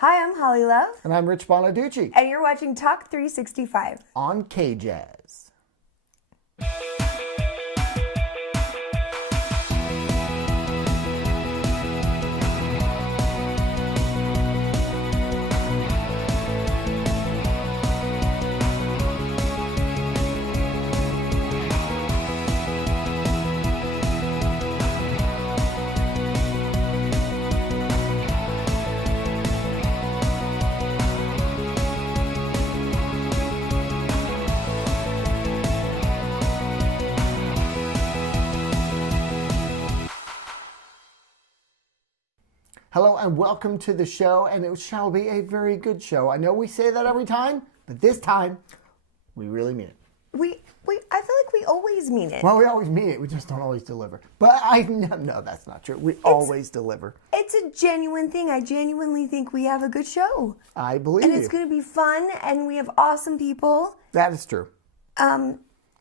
Hi, I'm Holly Love. And I'm Rich Bonaducci. And you're watching Talk365 on K-Jazz. Hello and welcome to the show, and it shall be a very good show. I know we say that every time, but this time, we really mean it. I feel like we always mean it. Well, we always mean it, we just don't always deliver. But no, that's not true. We always deliver. It's a genuine thing. I genuinely think we have a good show. I believe you. And it's going to be fun, and we have awesome people. That is true.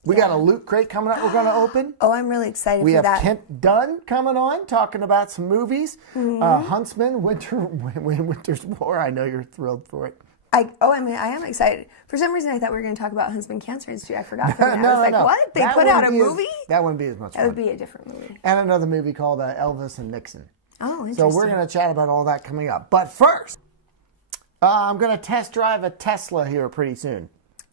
We got a loot crate coming up we're going to open. Oh, I'm really excited for that. We have Kent Dunn coming on, talking about some movies. Huntsman, Winter's War. I know you're thrilled for it. I am excited. For some reason, I thought we were going to talk about Huntsman Cancer Institute. I forgot. I was like, what? They put out a movie? That wouldn't be as much fun. That would be a different movie. And another movie called Elvis and Nixon. Oh, interesting. So we're going to chat about all that coming up. But first, I'm going to test drive a Tesla here pretty soon.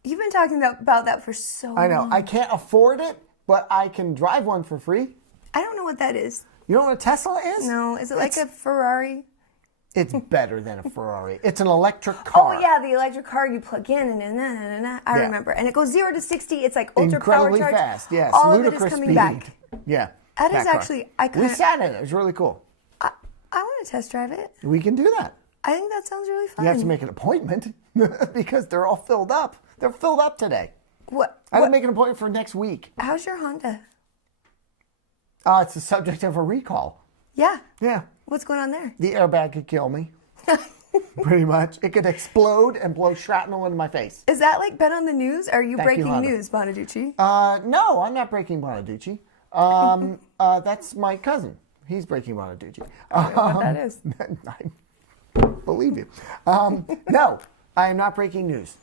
You've been talking about that for so long. I know. I can't afford it, but I can drive one for free. I don't know what that is. You know what a Tesla is? No. Is it like a Ferrari? It's better than a Ferrari. It's an electric car. Oh, yeah, the electric car you plug in and I remember. And it goes 0 to 60. It's like ultra incredibly power charge. Fast, yes. All Ludicrous of it is coming speed. back. Yeah. That is actually, we sat in it. It was really cool. I want to test drive it. We can do that. I think that sounds really fun. You have to make an appointment because they're all filled up. They're filled up today. What? I would make an appointment for next week. How's your Honda? It's the subject of a recall. Yeah. Yeah. What's going on there? The airbag could kill me. Pretty much. It could explode and blow shrapnel into my face. Is that like been on the news? Are you breaking news, Bonaducci? No, I'm not breaking Bonaducci. That's my cousin. He's breaking Bonaducci. I don't know what that is. I believe you. No, I am not breaking news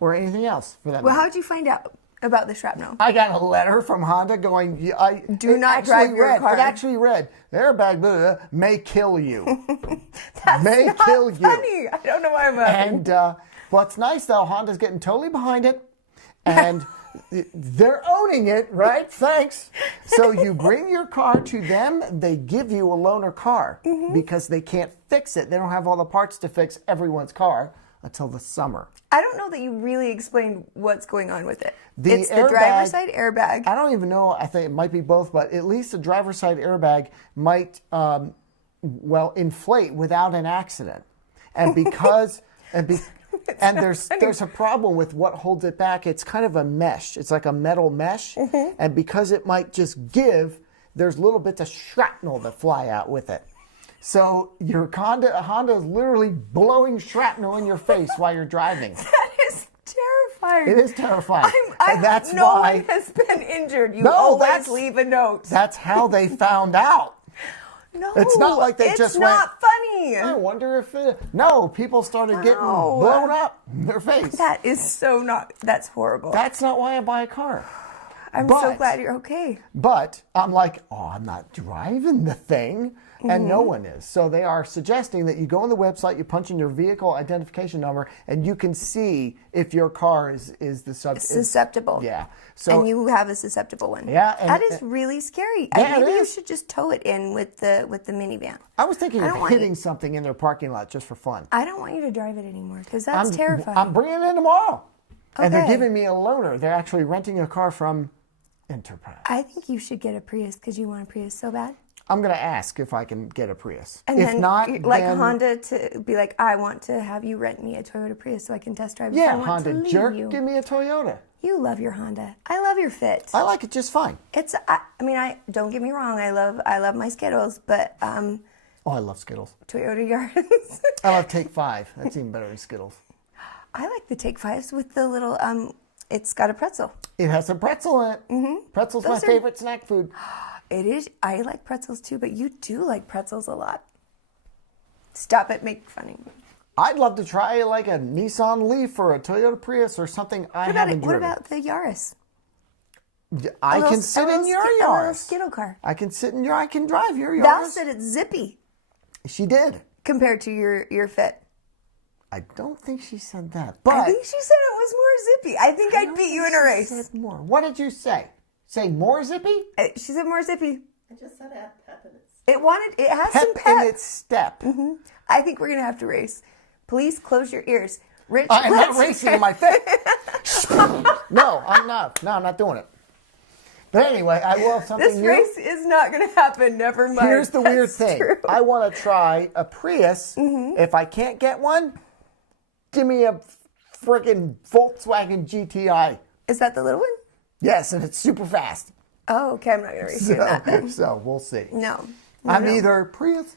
or anything else for that matter. Well, how'd you find out about the shrapnel? I got a letter from Honda going, do not drive your car. It actually read, the airbag may kill you. That's may not kill funny. you. I don't know why I'm laughing. And what's nice though, Honda's getting totally behind it. And they're owning it, right? Thanks. So you bring your car to them, they give you a loaner car because they can't fix it. They don't have all the parts to fix everyone's car until the summer. I don't know that you really explained what's going on with it. It's the driver's side airbag. I don't even know. I think it might be both, but at least the driver's side airbag might, inflate without an accident. And because... And there's a problem with what holds it back. It's kind of a mesh. It's like a metal mesh. And because it might just give, there's little bits of shrapnel that fly out with it. So your Honda is literally blowing shrapnel in your face while you're driving. That is terrifying. It is terrifying. That's no why one has been injured. You always leave a note. That's how they found out. No, it's not like they just went. It's not funny. I wonder if no, people started getting blown up in their face. That is so not. That's horrible. That's not why I buy a car. I'm so glad you're okay. But I'm like, I'm not driving the thing, and no one is. So they are suggesting that you go on the website, you punch in your vehicle identification number, and you can see if your car is the subject. Susceptible. Yeah. So and you have a susceptible one. Yeah. That is really scary. Yeah, maybe you should just tow it in with the minivan. I was thinking of hitting something in their parking lot just for fun. I don't want you to drive it anymore because that's terrifying. I'm bringing it in tomorrow. Okay. And they're giving me a loaner. They're actually renting a car from Enterprise. I think you should get a Prius because you want a Prius so bad. I'm going to ask if I can get a Prius. And if then, not, then Honda to be like, I want to have you rent me a Toyota Prius so I can test drive it. Yeah, Honda jerk, give me a Toyota. You love your Honda. I love your Fit. I like it just fine. I don't get me wrong. I love my Skittles, but oh, I love Skittles. Toyota Yaris. I love Take 5. That's even better than Skittles. I like the Take 5s with the little it's got a pretzel. It has a pretzel in it. Mm-hmm. Pretzel's my favorite snack food. It is. I like pretzels too, but you do like pretzels a lot. Stop it, make fun of me. I'd love to try like a Nissan Leaf or a Toyota Prius or something I haven't driven. What about the Yaris? I can sit in your Yaris. A little Skittle car. I can sit in your. I can drive your Yaris. Val said it's zippy. She did. Compared to your Fit. I don't think she said that. But I think she said it was more zippy. I think I'd beat you in a race. She said more. What did you say? Say more zippy? She said more zippy. I just said it had pep in it. It has some pep. In its step. Mm-hmm. I think we're going to have to race. Please close your ears. Rich, I'm not racing in my face. No, I'm not. No, I'm not doing it. But anyway, I will have something new. This race is not going to happen. Never mind. Here's the weird thing. True. I want to try a Prius. Mm-hmm. If I can't get one, give me a freaking Volkswagen GTI. Is that the little one? Yes, and it's super fast. Oh, okay. I'm not going to race you in that then. So we'll see. No. I'm either Prius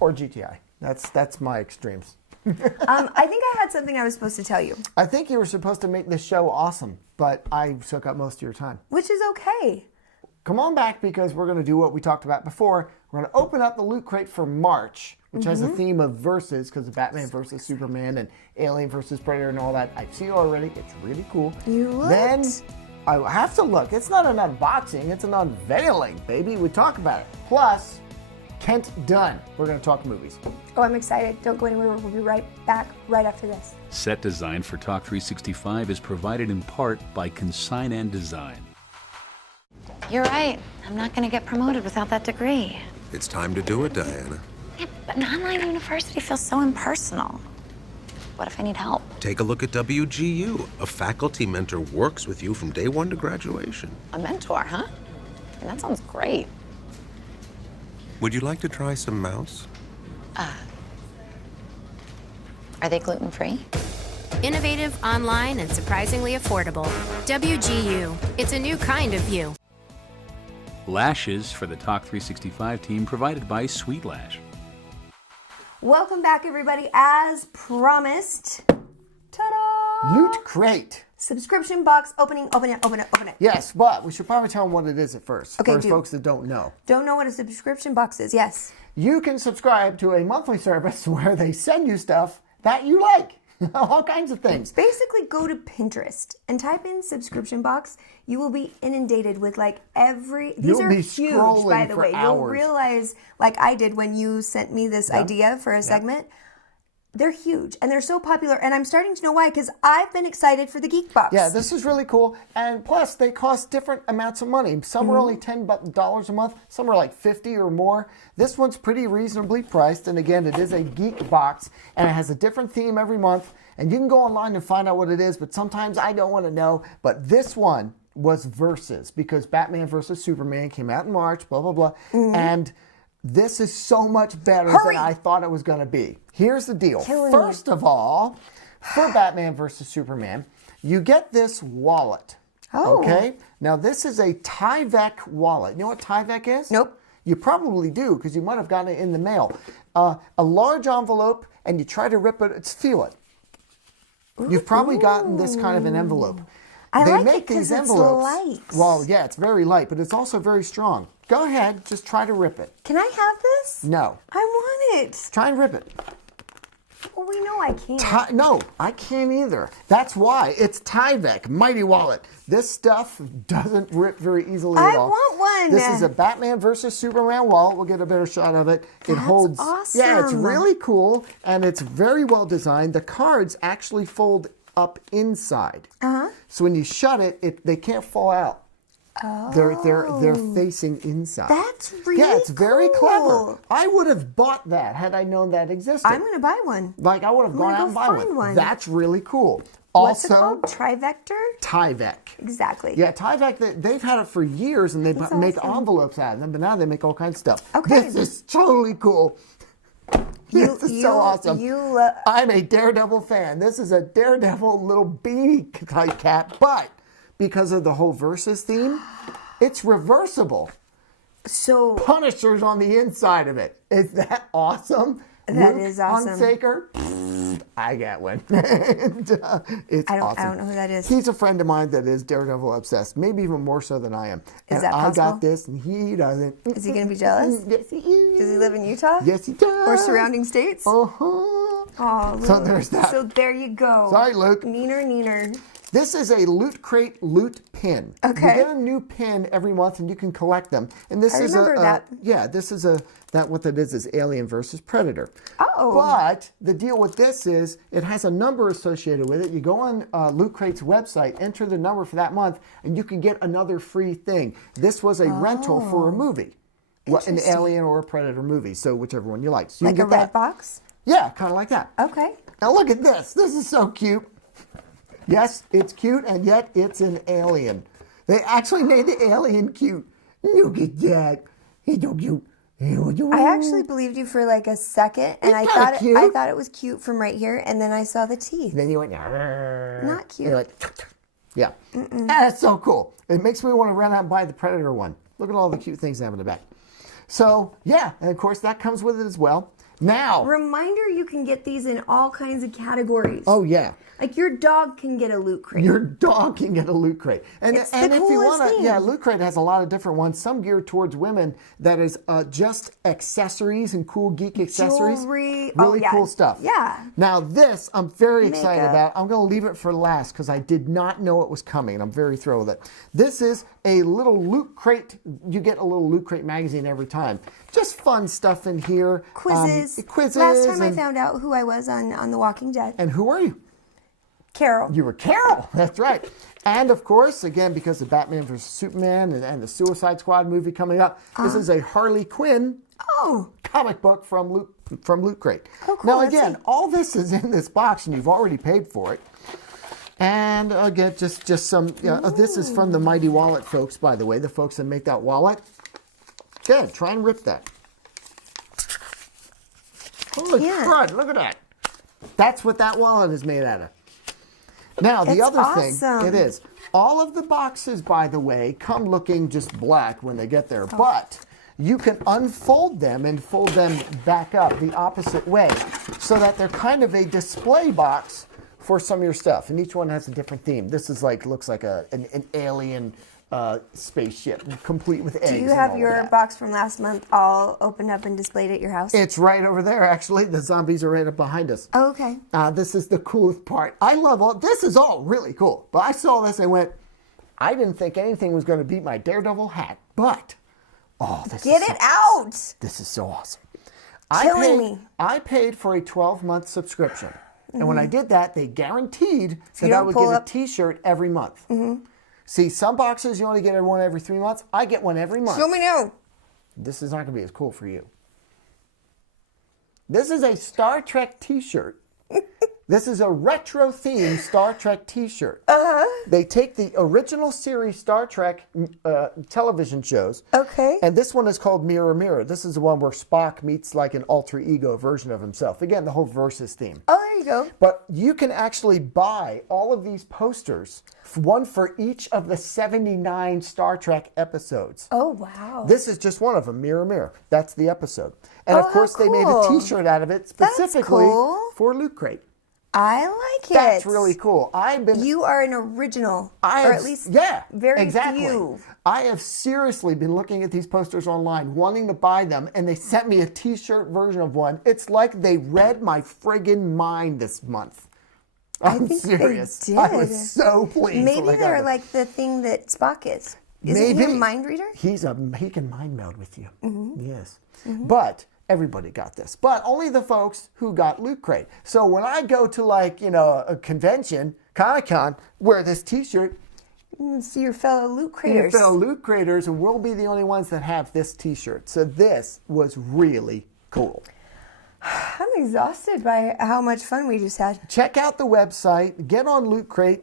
or GTI. That's my extremes. I think I had something I was supposed to tell you. I think you were supposed to make this show awesome, but I took up most of your time. Which is okay. Come on back because we're going to do what we talked about before. We're going to open up the Loot Crate for March, which has a theme of versus because of Batman versus Superman and Alien versus Predator and all that. I've seen it already. It's really cool. You looked. Then I have to look. It's not an unboxing. It's an unveiling, baby. We talk about it. Plus, Kent Dunn. We're going to talk movies. Oh, I'm excited. Don't go anywhere. We'll be right back right after this. Set design for Talk365 is provided in part by Consign and Design. You're right. I'm not going to get promoted without that degree. It's time to do it, Diana. Yeah, but an online university feels so impersonal. What if I need help? Take a look at WGU. A faculty mentor works with you from day one to graduation. A mentor, huh? And that sounds great. Would you like to try some mouse? Are they gluten-free? Innovative, online, and surprisingly affordable. WGU. It's a new kind of you. Lashes for the Talk365 team provided by Sweet Lash. Welcome back, everybody. As promised, ta-da! Loot Crate. Subscription box opening. Open it. Yes, but we should probably tell them what it is at first. Okay, for folks that don't know. Don't know what a subscription box is. Yes. You can subscribe to a monthly service where they send you stuff that you like. All kinds of things. Basically, go to Pinterest and type in subscription box. You will be inundated with like every. These You'll are be huge, scrolling by the for way. hours. You'll realize, like I did when you sent me this idea for a segment. They're huge and they're so popular, and I'm starting to know why, because I've been excited for the Geek Box. Yeah, this is really cool, and plus they cost different amounts of money. Some are only $10 a month, some are like $50 or more. This one's pretty reasonably priced, and again, it is a Geek Box, and it has a different theme every month, and you can go online and find out what it is, but sometimes I don't want to know. But this one was Versus, because Batman versus Superman came out in March, blah, blah, blah, and this is so much better than I thought it was going to be. Here's the deal. First of all, for Batman versus Superman, you get this wallet. Oh. Okay? Now, this is a Tyvek wallet. You know what Tyvek is? Nope. You probably do, because you might have gotten it in the mail. A large envelope, and you try to rip it, feel it. You've probably gotten this kind of an envelope. I they like make it 'cause these it's envelopes. light. Well, yeah, it's very light, but it's also very strong. Go ahead, just try to rip it. Can I have this? No. I want it. Try and rip it. Well, we know I can't. No, I can't either. That's why. It's Tyvek, Mighty Wallet. This stuff doesn't rip very easily at all. I want one. This is a Batman versus Superman wallet. We'll get a better shot of it. It holds. Awesome. Yeah, it's really cool, and it's very well designed. The cards actually fold up inside. So when you shut it, they can't fall out. Oh. They're facing inside. That's really Yeah, it's very clever. cool. I would have bought that had I known that existed. I'm going to buy one. Like, I would have gone gonna out and go bought find one. That's really cool. What's it Also, called? Trivector? Tyvek. Exactly. Yeah, Tyvek, they've had it for years, and they make awesome. envelopes out of them, but now they make all kinds of stuff. Okay. This is totally cool. This is so awesome. I'm a Daredevil fan. This is a Daredevil little beanie type cap, but because of the whole Versus theme, it's reversible. So Punisher's on the inside of it. Is that awesome? That Luke is awesome. Hunsaker, I got one. And, it's I awesome. don't know who that is. He's a friend of mine that is Daredevil obsessed, maybe even more so than I am. Is that I possible? got this, and he doesn't. Is he going to be jealous? Yes, he is. Does he live in Utah? Yes, he does. Or surrounding states? Uh-huh. Oh, Luke. So there's that. So there you go. Sorry, Luke. Neener. This is a Loot Crate loot pin. Okay. You get a new pin every month, and you can collect them. And this I is remember that. Yeah, this is what that is Alien versus Predator. Oh. But the deal with this is it has a number associated with it. You go on Loot Crate's website, enter the number for that month, and you can get another free thing. This was a rental for a movie. An Alien or a Predator movie, so whichever one you like. So you Like can a get red that. box? Yeah, kind of like that. Okay. Now look at this. This is so cute. Yes, it's cute, and yet it's an alien. They actually made the alien cute. Look at that. He's so cute. I actually believed you for like a second, and I It's thought kinda I cute. thought it was cute from right here, and then I saw the teeth. Then you went, Not cute. You're like, yeah. That's so cool. It makes me want to run out and buy the Predator one. Look at all the cute things they have in the back. So, yeah, and of course that comes with it as well. Now. Reminder, you can get these in all kinds of categories. Oh, yeah. Like your dog can get a Loot Crate. Your dog can get a Loot Crate. And, It's the and if you coolest want to, thing. yeah, Loot Crate has a lot of different ones. Some geared towards women that is just accessories and cool geek accessories. Jewelry. Really yeah. cool stuff. Yeah. Now this, I'm very excited Makeup. about. I'm going to leave it for last because I did not know it was coming. I'm very thrilled with it. This is a little Loot Crate. You get a little Loot Crate magazine every time. Just fun stuff in here. Quizzes. Quizzes. Last time I and- found out who I was on The Walking Dead. And who are you? Carol. You were Carol. That's right. And of course, again, because of Batman vs. Superman and the Suicide Squad movie coming up, this is a Harley Quinn comic book from Loot Crate. Oh, cool. Now, Let's again, see. all this is in this box, and you've already paid for it. And again, just some. This is from the Mighty Wallet folks, by the way, the folks that make that wallet. Good. Try and rip that. Holy Yeah. crud! Look at that. That's what that wallet is made out of. Now, the It's other awesome. thing, it is, all of the boxes, by the way, come looking just black when they get there, Oh. but you can unfold them and fold them back up the opposite way so that they're kind of a display box for some of your stuff, and each one has a different theme. This is like, looks like an alien spaceship, complete with eggs. Do you and have all of your that. box from last month all opened up and displayed at your house? It's right over there, actually. The zombies are right up behind us. Oh, okay. This is the coolest part. I love all, this is all really cool. But I saw this and went, I didn't think anything was going to beat my Daredevil hat. But, this Get is it so out. awesome. This is so awesome. Killing me. I paid for a 12-month subscription. And when I did that, they guaranteed that you I don't would pull get a up- t-shirt every month. See, some boxes you only get one every 3 months. I get one every month. Show me now. This is not going to be as cool for you. This is a Star Trek t-shirt. This is a retro-themed Star Trek t-shirt. They take the original series Star Trek television shows. Okay. And this one is called Mirror Mirror. This is the one where Spock meets like an alter ego version of himself. Again, the whole versus theme. Oh, there you go. But you can actually buy all of these posters, one for each of the 79 Star Trek episodes. Oh, wow. This is just one of them, Mirror Mirror. That's the episode. And of how course, they made a cool. t-shirt out of it That's specifically cool. for Loot Crate. I like it. That's really cool. You are an original. I or have, at least yeah, very exactly. few. I have seriously been looking at these posters online, wanting to buy them, and they sent me a t-shirt version of one. It's like they read my friggin' mind this month. I'm think serious. they did. I was so pleased. Maybe when I got they're it. like the thing that Spock is. Isn't Maybe. he a mind reader? He can mind meld with you. Mm-hmm. Yes. But everybody got this. But only the folks who got Loot Crate. So when I go to a convention, Comic-Con, wear this t-shirt, See your fellow Loot your Craters. fellow Loot Craters, and we'll be the only ones that have this t-shirt. So this was really cool. I'm exhausted by how much fun we just had. Check out the website, get on Loot Crate,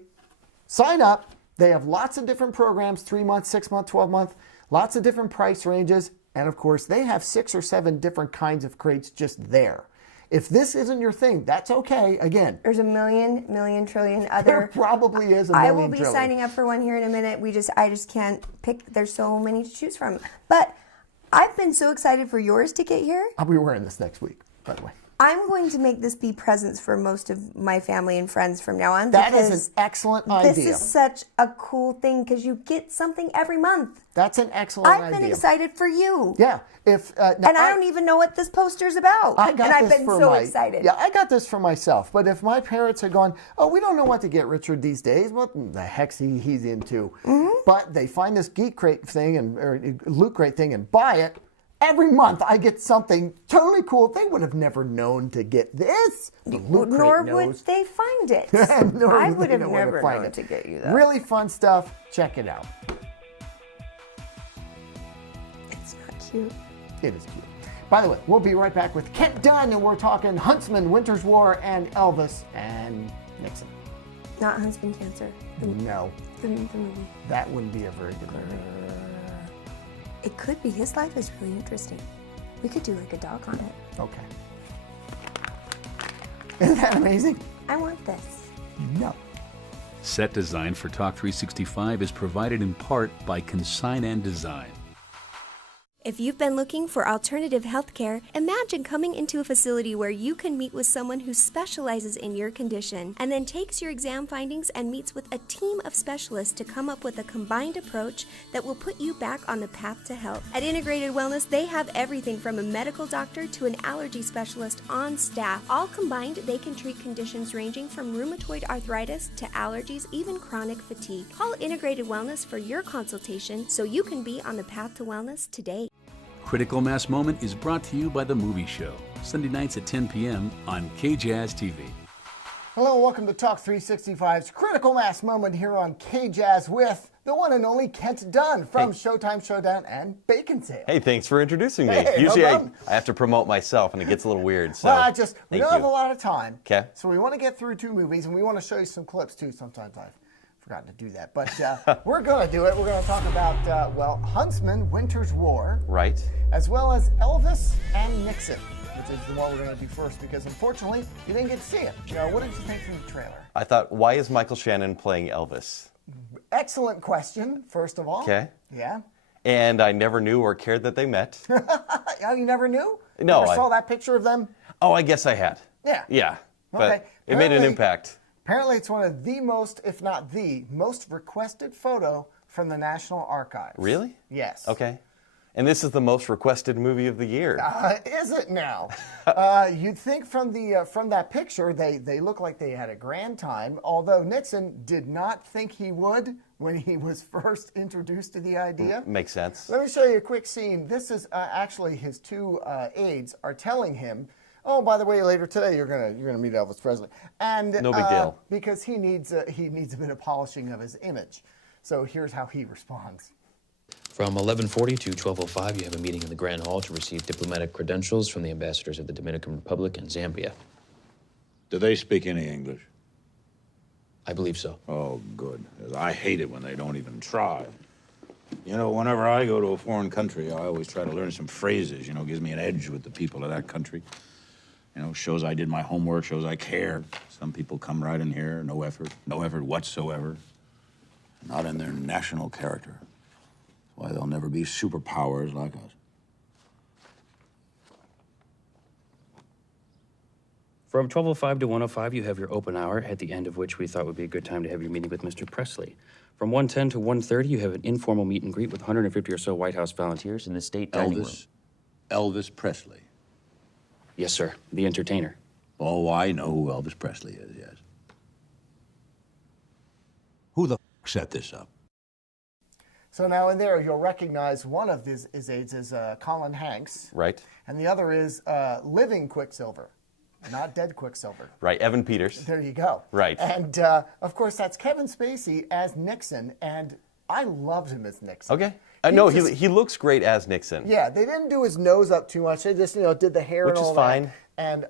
sign up. They have lots of different programs, 3 months, 6 months, 12 months, lots of different price ranges. And of course, they have 6 or 7 different kinds of crates just there. If this isn't your thing, that's okay. Again, There's a million trillion there other. probably is a million I will be trillion. signing up for one here in a minute. I just can't pick. There's so many to choose from. But I've been so excited for yours to get here. I'll be wearing this next week, by the way. I'm going to make this be presents for most of my family and friends from now on. That is an excellent idea. This is such a cool thing because you get something every month. That's an excellent idea. I've been excited for you. Yeah. And I don't even know what this poster's about. And I've been so excited. Yeah, I got this for myself. But if my parents are going, oh, we don't know what to get Richard these days, what the heck's he's into? But they find this Geek Crate thing or Loot Crate thing and buy it. Every month I get something totally cool. They would have never known to get this. Nor would they find it. I would have never known to get you that. Really fun stuff. Check it out. It's not cute. It is cute. By the way, we'll be right back with Kent Dunn, and we're talking Huntsman, Winter's War, and Elvis and Nixon. Not Huntsman Cancer. No. The movie. That wouldn't be a very good movie. It could be. His life is really interesting. We could do like a doc on it. Okay. Isn't that amazing? I want this. No. Set design for Talk365 is provided in part by Consign and Design. If you've been looking for alternative healthcare, imagine coming into a facility where you can meet with someone who specializes in your condition and then takes your exam findings and meets with a team of specialists to come up with a combined approach that will put you back on the path to health. At Integrated Wellness, they have everything from a medical doctor to an allergy specialist on staff. All combined, they can treat conditions ranging from rheumatoid arthritis to allergies, even chronic fatigue. Call Integrated Wellness for your consultation so you can be on the path to wellness today. Critical Mass Moment is brought to you by The Movie Show, Sunday nights at 10 p.m. on KJazz TV. Hello, welcome to Talk365's Critical Mass Moment here on KJazz with the one and only Kent Dunn from Showtime Showdown and Bacon Sale. Hey, thanks for introducing me. Hey, Usually no I have to promote myself and it gets a little weird. So well, we don't have a you. lot of time. Okay. So we want to get through 2 movies and we want to show you some clips too. Sometimes I've forgotten to do that. But we're going to do it. We're going to talk about, Huntsman, Winter's War. Right. As well as Elvis and Nixon, which is the one we're going to do first because unfortunately you didn't get to see it. What did you think from the trailer? I thought, why is Michael Shannon playing Elvis? Excellent question, first of all. Okay. Yeah. And I never knew or cared that they met. Oh, you never knew? No. You never saw that picture of them? Oh, I guess I had. Yeah. Yeah. But Okay. it made an impact. Apparently it's one of the most, if not the most requested photo from the National Archives. Really? Yes. Okay. And this is the most requested movie of the year. Is it now? You'd think from that picture they look like they had a grand time, although Nixon did not think he would when he was first introduced to the idea. Makes sense. Let me show you a quick scene. This is actually his 2 aides are telling him, oh, by the way, later today you're gonna meet Elvis Presley, and no big deal, because he needs a bit of polishing of his image. So here's how he responds. From 11:40 to 12:05, you have a meeting in the Grand Hall to receive diplomatic credentials from the ambassadors of the Dominican Republic and Zambia. Do they speak any English? I believe so. Oh, good. I hate it when they don't even try. You know, whenever I go to a foreign country, I always try to learn some phrases, gives me an edge with the people of that country. Shows I did my homework, shows I care. Some people come right in here, no effort whatsoever. Not in their national character. That's why they'll never be superpowers like us. From 12:05 to 1:05, you have your open hour, at the end of which we thought would be a good time to have your meeting with Mr. Presley. From 1:10 to 1:30, you have an informal meet and greet with 150 or so White House volunteers in the state dining room. Elvis Presley. Yes, sir. The entertainer. Oh, I know who Elvis Presley is, yes. Who the f set this up? So now in there, you'll recognize one of his aides is Colin Hanks. Right. And the other is living Quicksilver, not dead Quicksilver. Right, Evan Peters. There you go. Right. And, of course, that's Kevin Spacey as Nixon, and I loved him as Nixon. Okay. No, he looks great as Nixon. Yeah, they didn't do his nose up too much. They just, did the hair and all that. Which is fine. And,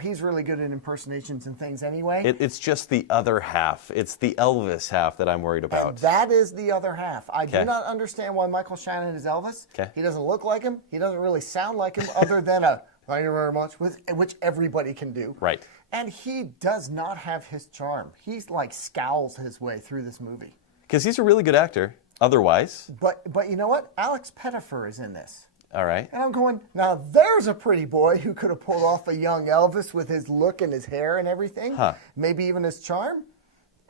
he's really good at impersonations and things anyway. It's just the other half. It's the Elvis half that I'm worried about. And that is the other half. I do not understand why Michael Shannon is Elvis. Okay. He doesn't look like him. He doesn't really sound like him other than a thank you very much, which everybody can do. Right. And he does not have his charm. He's like scowls his way through this movie. Because he's a really good actor, otherwise. But you know what? Alex Pettyfer is in this. All right. And I'm going, now there's a pretty boy who could have pulled off a young Elvis with his look and his hair and everything. Huh. Maybe even his charm.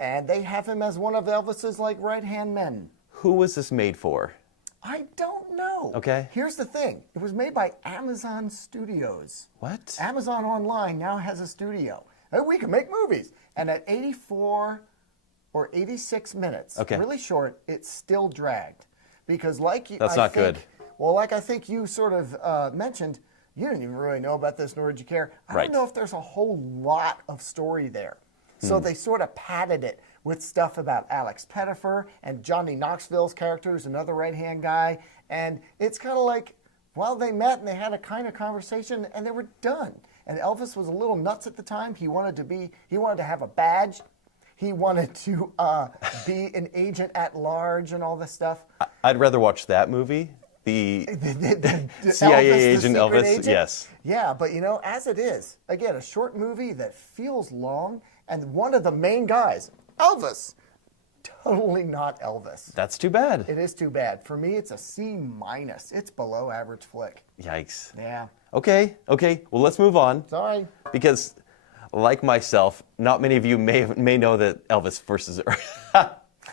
And they have him as one of Elvis's like right-hand men. Who was this made for? I don't know. Okay. Here's the thing. It was made by Amazon Studios. What? Amazon Online now has a studio. And we can make movies. And at 84 or 86 minutes, Okay. really short, it's still dragged. Because like you... That's not good. Well, like I think you sort of mentioned, you didn't even really know about this, nor did you care. I Right. don't know if there's a whole lot of story there. So they sort of padded it with stuff about Alex Pettifer and Johnny Knoxville's character, who's another right-hand guy. And it's kind of like, well, they met and they had a kind of conversation and they were done. And Elvis was a little nuts at the time. He wanted to have a badge. He wanted to be an agent at large and all this stuff. I'd rather watch that movie. The CIA agent the secret Elvis, agent? yes. Yeah, but you know, as it is, again, a short movie that feels long, and one of the main guys, Elvis, totally not Elvis. That's too bad. It is too bad. For me, it's a C-. It's below average flick. Yikes. Yeah. Okay. Well, let's move on. Sorry. Because, like myself, not many of you may know that Elvis versus...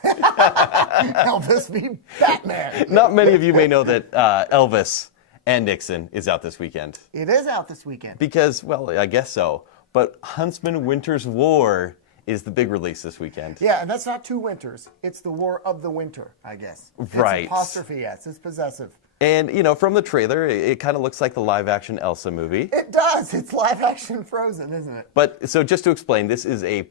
Elvis v. Batman. Not many of you may know that Elvis and Nixon is out this weekend. It is out this weekend. Because, well, I guess so. But Huntsman Winter's War is the big release this weekend. Yeah, and that's not two winters. It's the War of the Winter, I guess. Right. It's apostrophe S. It's possessive. And, you know, from the trailer, it kind of looks like the live-action Elsa movie. It does. It's live-action Frozen, isn't it? But, so just to explain, this is a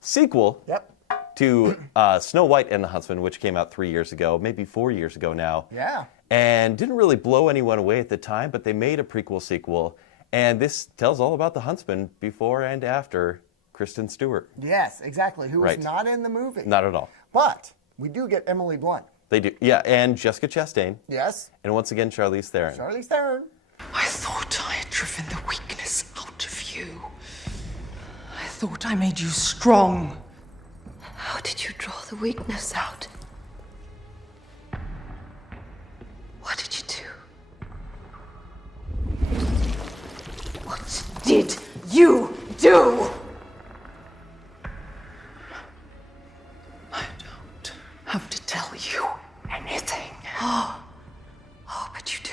sequel Yep. to Snow White and the Huntsman, which came out 3 years ago, maybe 4 years ago now. Yeah. And didn't really blow anyone away at the time, but they made a prequel sequel. And this tells all about the Huntsman before and after Kristen Stewart. Yes, exactly. Who Right. was not in the movie. Not at all. But we do get Emily Blunt. They do, yeah, and Jessica Chastain. Yes. And once again, Charlize Theron. Charlize Theron. I thought I had driven the weakness out of you. I thought I made you strong. How did you draw the weakness out? What did you do? What did you do? I don't have to tell you anything. Oh, but you do.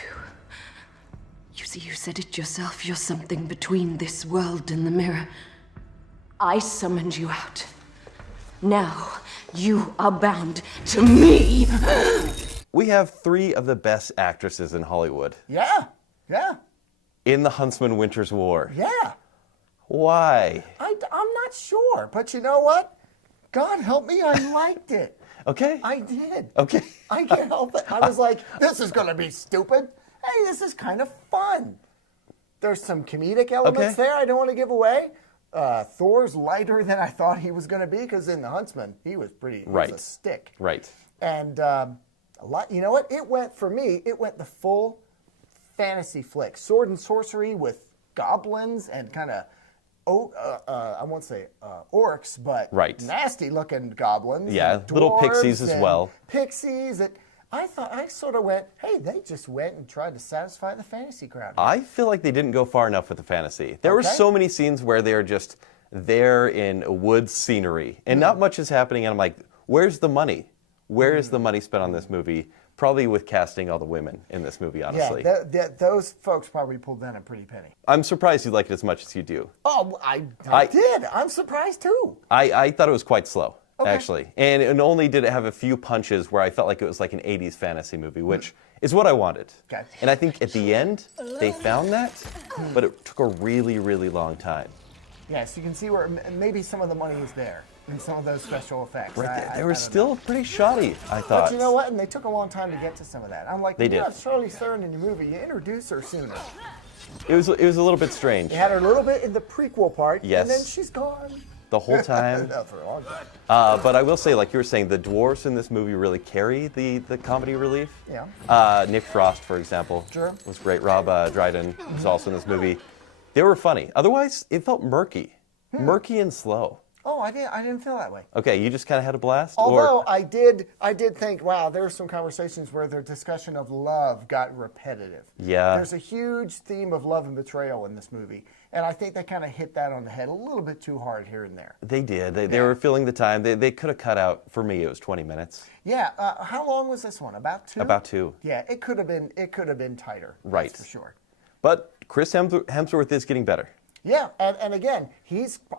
You see, you said it yourself. You're something between this world and the mirror. I summoned you out. Now, you are bound to me. We have 3 of the best actresses in Hollywood. Yeah. In the Huntsman Winter's War. Yeah. Why? I'm not sure, but you know what? God help me, I liked it. Okay. I did. Okay. I can't help it. I was like, this is going to be stupid. Hey, this is kind of fun. There's some comedic elements there I don't want to give away. Thor's lighter than I thought he was going to be, because in The Huntsman, he was pretty, he was a stick. Right. And a lot, you know what? It went the full fantasy flick. Sword and sorcery with goblins and kind of, I won't say orcs, but nasty looking goblins. Yeah, little pixies as well. Pixies. I sort of went, hey, they just went and tried to satisfy the fantasy crowd. I feel like they didn't go far enough with the fantasy. There were so many scenes where they are just there in woods scenery, and not much is happening, and I'm like, where's the money? Where is the money spent on this movie? Probably with casting all the women in this movie, honestly. Yeah, those folks probably pulled down a pretty penny. I'm surprised you like it as much as you do. Oh, I did. I'm surprised, too. I thought it was quite slow. Actually. And only did it have a few punches where I felt like it was like an 80s fantasy movie, which is what I wanted. Okay. And I think at the end, they found that, but it took a really, really long time. Yes, you can see where maybe some of the money is there in some of those special effects. Right, they were still pretty shoddy, I thought. But you know what? And they took a long time to get to some of that. I'm like, They did. You have Charlize Theron in your movie. You introduce her sooner. It was a little bit strange. You had her a little bit in the prequel part, Yes. and then she's gone. The whole time. No, for a long time. But I will say, like you were saying, the dwarves in this movie really carry the comedy relief. Yeah. Nick Frost, for example, Sure. was great. Rob Dryden was also in this movie. They were funny. Otherwise, it felt murky. Murky and slow. Oh, I didn't feel that way. Okay, you just kind of had a blast? Although I did think, wow, there were some conversations where their discussion of love got repetitive. Yeah. There's a huge theme of love and betrayal in this movie, and I think they kind of hit that on the head a little bit too hard here and there. They did. They were filling the time. They could have cut out, for me, it was 20 minutes. Yeah. How long was this one? About 2? About 2. Yeah, it could have been tighter. Right. That's for sure. But Chris Hemsworth is getting better. Yeah, and again,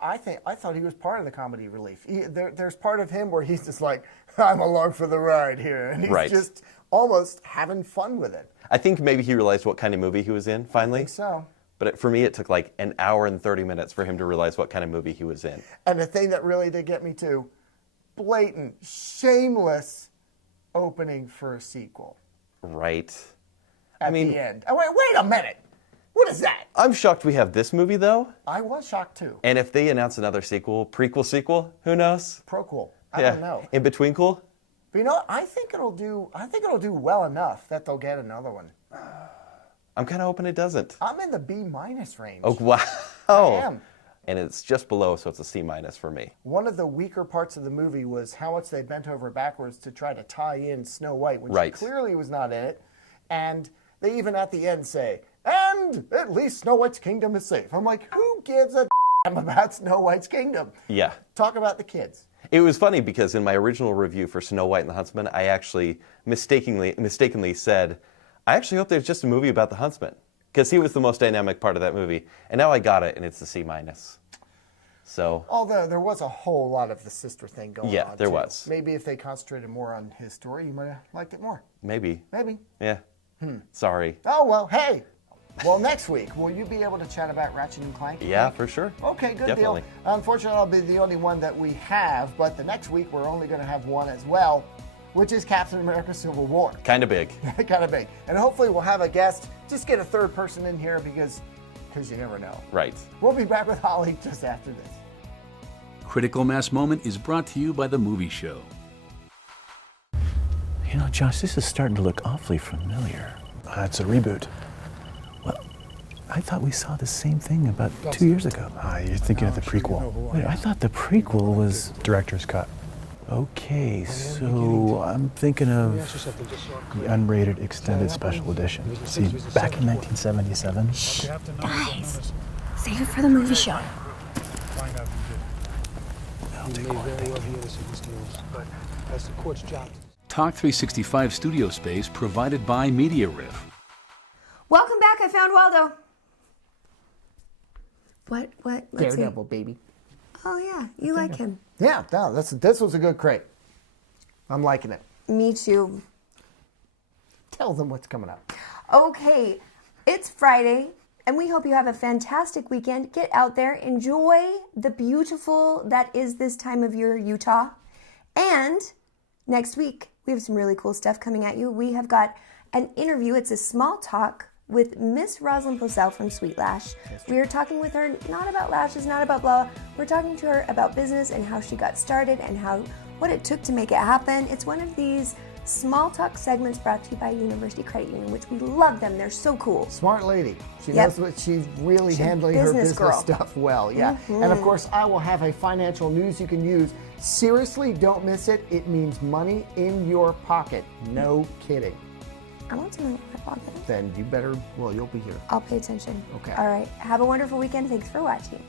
I thought he was part of the comedy relief. There's part of him where he's just like, I'm along for the ride here, and he's just almost having fun with it. I think maybe he realized what kind of movie he was in, finally. I think so. But for me, it took like an hour and 30 minutes for him to realize what kind of movie he was in. And the thing that really did get me too, blatant, shameless opening for a sequel. Right. At the end. Oh, wait a minute. What is that? I'm shocked we have this movie, though. I was shocked, too. And if they announce another sequel, prequel sequel, who knows? Proquel. I don't know. In between cool? But you know what? I think it'll do well enough that they'll get another one. I'm kind of hoping it doesn't. I'm in the B- range. Oh, wow. I am. And it's just below, so it's a C- for me. One of the weaker parts of the movie was how much they bent over backwards to try to tie in Snow White when she clearly was not in it. And they even at the end say, and at least Snow White's kingdom is safe. I'm like, who gives a damn about Snow White's kingdom? Yeah. Talk about the kids. It was funny because in my original review for Snow White and the Huntsman, I actually mistakenly said, I actually hope there's just a movie about the Huntsman, because he was the most dynamic part of that movie. And now I got it, and it's a C-. So. Although there was a whole lot of the sister thing going on. Yeah, there was. Maybe if they concentrated more on his story, you might have liked it more. Maybe. Yeah. Hmm. Sorry. Oh, well, hey. Well, next week, will you be able to chat about Ratchet & Clank? Yeah, for sure. Okay, good Definitely. deal. Unfortunately, I'll be the only one that we have, but the next week we're only going to have one as well, which is Captain America Civil War. Kind of big. Kind of big. And hopefully we'll have a guest. Just get a third person in here because you never know. Right. We'll be back with Holly just after this. Critical Mass Moment is brought to you by The Movie Show. You know, Josh, this is starting to look awfully familiar. It's a reboot. Well, I thought we saw the same thing about 2 years ago. You're thinking of the prequel. Wait, I thought the prequel was... Director's cut. Okay, so I'm thinking of the unrated extended special edition. See, back in 1977... Guys, save it for the movie show. I'll take one, thank you. Talk365 studio space provided by Media Riff. Welcome back. I found Waldo. What? Let's Daredevil, baby. Oh, yeah. You like him. Yeah, no, this was a good crate. I'm liking it. Me too. Tell them what's coming up. Okay. It's Friday, and we hope you have a fantastic weekend. Get out there. Enjoy the beautiful that is this time of year, Utah. And next week, we have some really cool stuff coming at you. We have got an interview. It's a small talk with Miss Rosalind Posel from Sweet Lash. We are talking with her not about lashes, not about blah. We're talking to her about business and how she got started and what it took to make it happen. It's one of these small talk segments brought to you by University Credit Union, which we love them. They're so cool. Smart lady. She knows what she's really handling her business stuff well. Yeah. Mm-hmm. And of course, I will have a financial news you can use. Seriously, don't miss it. It means money in your pocket. No kidding. I want some in my pocket. Then you better, you'll be here. I'll pay attention. Okay. All right. Have a wonderful weekend. Thanks for watching.